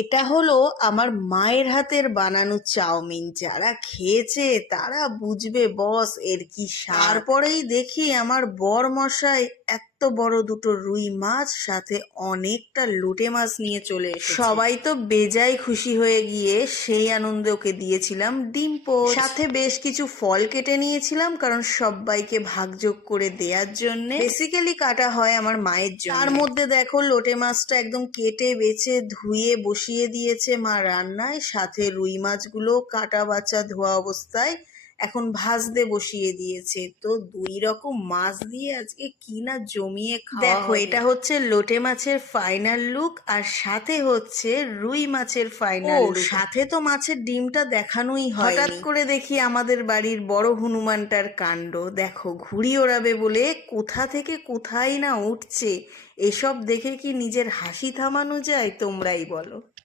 এটা হলো আমার মায়ের হাতের বানানো চাউমিন। যারা খেয়েছে তারা বুঝবে বস এর কি স্বাদ। তারপরেই দেখি আমার বরমশাই এত বড় দুটো রুই মাছ সাথে অনেকটা লোটে মাছ নিয়ে চলে এসেছে। সবাই তো বেজায় খুশি হয়ে গিয়ে সেই আনন্দে ওকে দিয়েছিলাম ডিম পোচ, সাথে বেশ কিছু ফল কেটে নিয়েছিলাম, কারণ সবাইকে ভাগযোগ করে দেওয়ার জন্য। বেসিক্যালি কাটা হয় আমার মায়ের জন্য। তার মধ্যে দেখো লোটে মাছটা একদম কেটে বেছে ধুয়ে বসিয়ে দিয়েছে মা রান্নায়, সাথে রুই মাছগুলো কাটা বাছা ধোয়া অবস্থায় এখন ভাজতে বসিয়ে দিয়েছে। তো দুই রকম মাছ দিয়ে আজকে কি না জমিয়ে খাওয়া দেখো হবে। এটা হচ্ছে লোটে মাছের ফাইনাল লুক, আর সাথে হচ্ছে রুই মাছের ফাইনাল লুক। সাথে তো মাছের ডিমটা দেখানোই হয়। হঠাৎ করে দেখি আমাদের বাড়ির বড় হনুমানটার কাণ্ড দেখো, ঘুড়ি ওড়াবে বলে কোথা থেকে কোথায় না উঠছে। এসব দেখে কি নিজের হাসি থামানো যায়? তোমরাই বলো।